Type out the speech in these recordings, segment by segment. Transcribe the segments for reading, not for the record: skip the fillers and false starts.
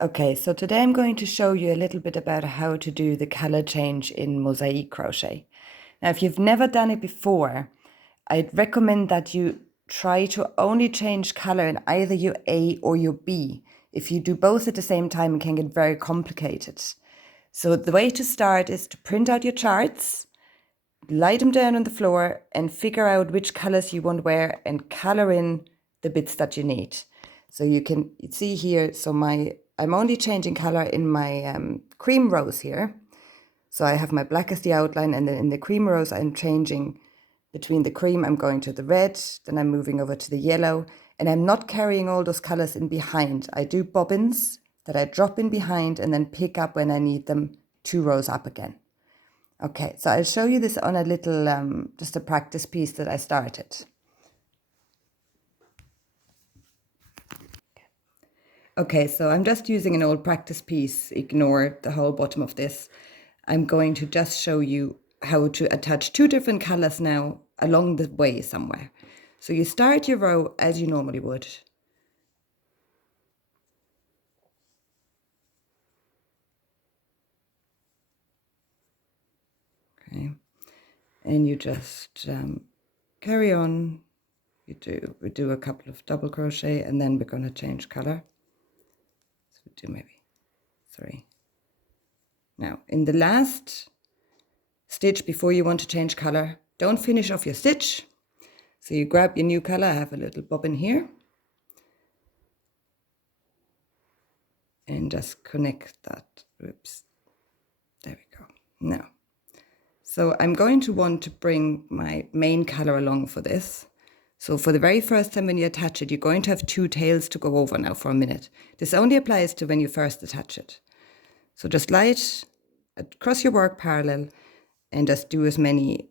Okay, so today I'm going to show you a little bit about how to do the color change in mosaic crochet. Now, if you've never done it before, I'd recommend that you try to only change color in either your A or your B. If you do both at the same time, it can get very complicated. So the way to start is to print out your charts, lie them down on the floor and figure out which colors you want to wear and color in the bits that you need. So you can see here, I'm only changing color in my cream rows here. So I have my black as the outline, and then in the cream rows I'm changing between the cream, I'm going to the red, then I'm moving over to the yellow, and I'm not carrying all those colors in behind. I do bobbins that I drop in behind and then pick up when I need them 2 rows up again. Okay, so I'll show you this on a little, just a practice piece that I started. Okay, so I'm just using an old practice piece. Ignore the whole bottom of this. I'm going to just show you how to attach 2 different colors now along the way somewhere. So you start your row as you normally would. Okay, and you just carry on. We do a couple of double crochet, and then we're going to change color. So we do maybe 3. Now, in the last stitch before you want to change color, don't finish off your stitch. So you grab your new color. I have a little bobbin here, and just connect that. Oops, there we go. Now, so I'm going to want to bring my main color along for this. So for the very first time when you attach it, you're going to have 2 tails to go over now for a minute. This only applies to when you first attach it. So just lie it across your work parallel and just do as many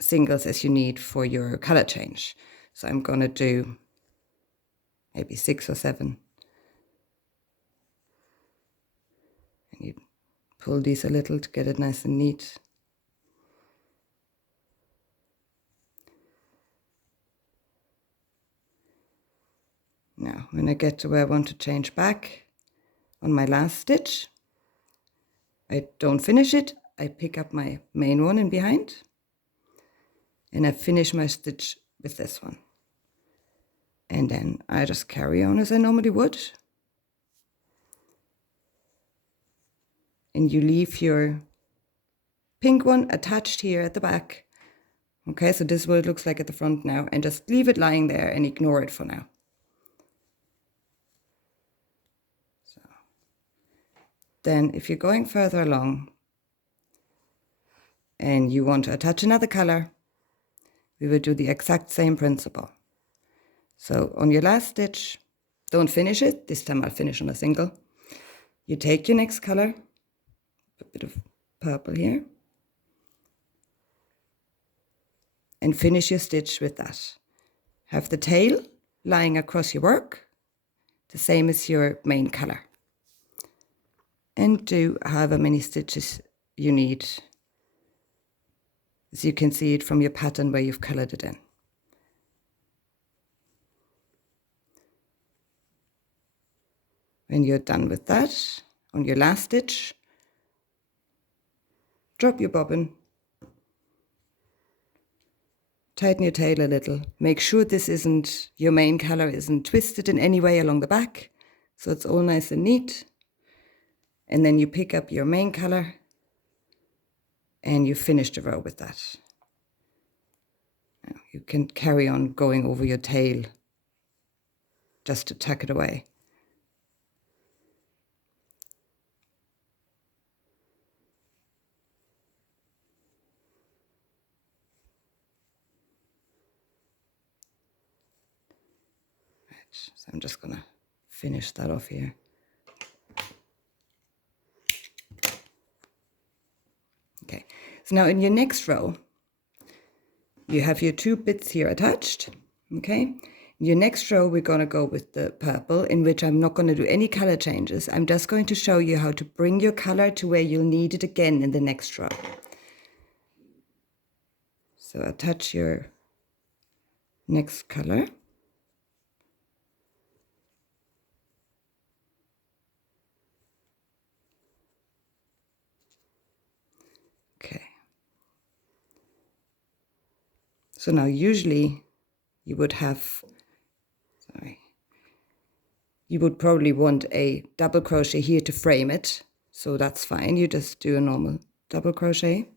singles as you need for your color change. So I'm going to do maybe 6 or 7. And you pull these a little to get it nice and neat. Now, when I get to where I want to change back on my last stitch, I don't finish it. I pick up my main one in behind, and I finish my stitch with this one. And then I just carry on as I normally would. And you leave your pink one attached here at the back. Okay, so this is what it looks like at the front now, and just leave it lying there and ignore it for now. So then if you're going further along and you want to attach another color, we will do the exact same principle. So on your last stitch, don't finish it. This time I'll finish on a single. You take your next color, a bit of purple here, and finish your stitch with that. Have the tail lying across your work, the same as your main color. And do however many stitches you need, as you can see it from your pattern where you've colored it in. When you're done with that, on your last stitch, drop your bobbin, tighten your tail a little, make sure your main color isn't twisted in any way along the back, so it's all nice and neat. And then you pick up your main color and you finish the row with that. Now you can carry on going over your tail just to tuck it away. So I'm just going to finish that off here. Okay, so now in your next row, you have your 2 bits here attached, okay? In your next row, we're going to go with the purple, in which I'm not going to do any color changes. I'm just going to show you how to bring your color to where you'll need it again in the next row. So attach your next color. So now usually you would have, you would probably want a double crochet here to frame it. So that's fine. You just do a normal double crochet.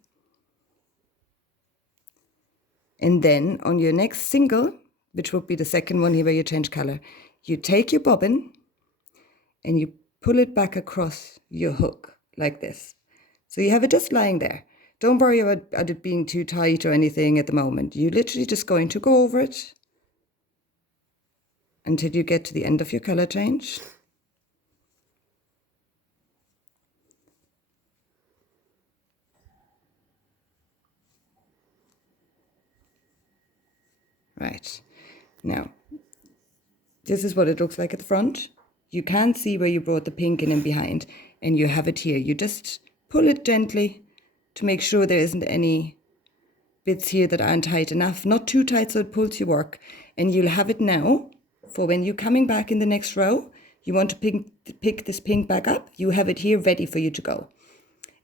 And then on your next single, which would be the second one here where you change color, you take your bobbin and you pull it back across your hook like this. So you have it just lying there. Don't worry about it being too tight or anything at the moment. You're literally just going to go over it until you get to the end of your color change. Right. Now, this is what it looks like at the front. You can't see where you brought the pink in behind, and you have it here. You just pull it gently to make sure there isn't any bits here that aren't tight enough. Not too tight so it pulls your work. And you'll have it now for when you're coming back in the next row. You want to pick this pink back up. You have it here ready for you to go.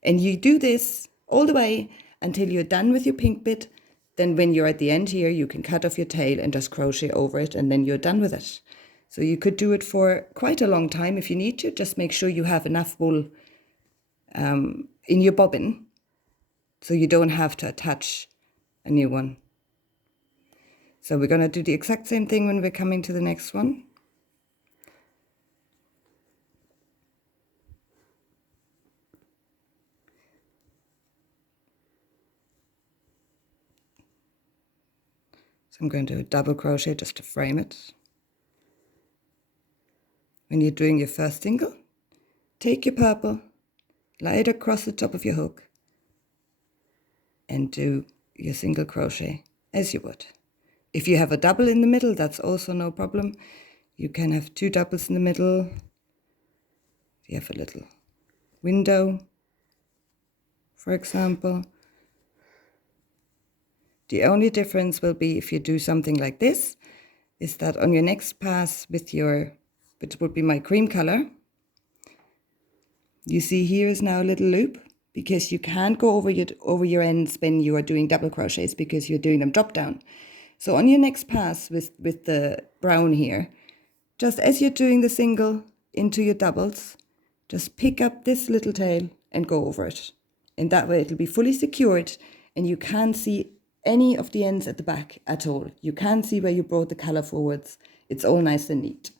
And you do this all the way until you're done with your pink bit. Then when you're at the end here, you can cut off your tail and just crochet over it, and then you're done with it. So you could do it for quite a long time if you need to. Just make sure you have enough wool in your bobbin so you don't have to attach a new one. So we're going to do the exact same thing when we're coming to the next one. So I'm going to do a double crochet just to frame it. When you're doing your first single, take your purple, lie it across the top of your hook, and do your single crochet as you would. If you have a double in the middle, that's also no problem. You can have two doubles in the middle. You have a little window, for example. The only difference will be if you do something like this, is that on your next pass with your, which would be my cream color, you see here is now a little loop, because you can't go over your ends when you are doing double crochets because you're doing them drop down. So on your next pass with the brown here, just as you're doing the single into your doubles, just pick up this little tail and go over it. And that way it'll be fully secured and you can't see any of the ends at the back at all. You can't see where you brought the color forwards. It's all nice and neat.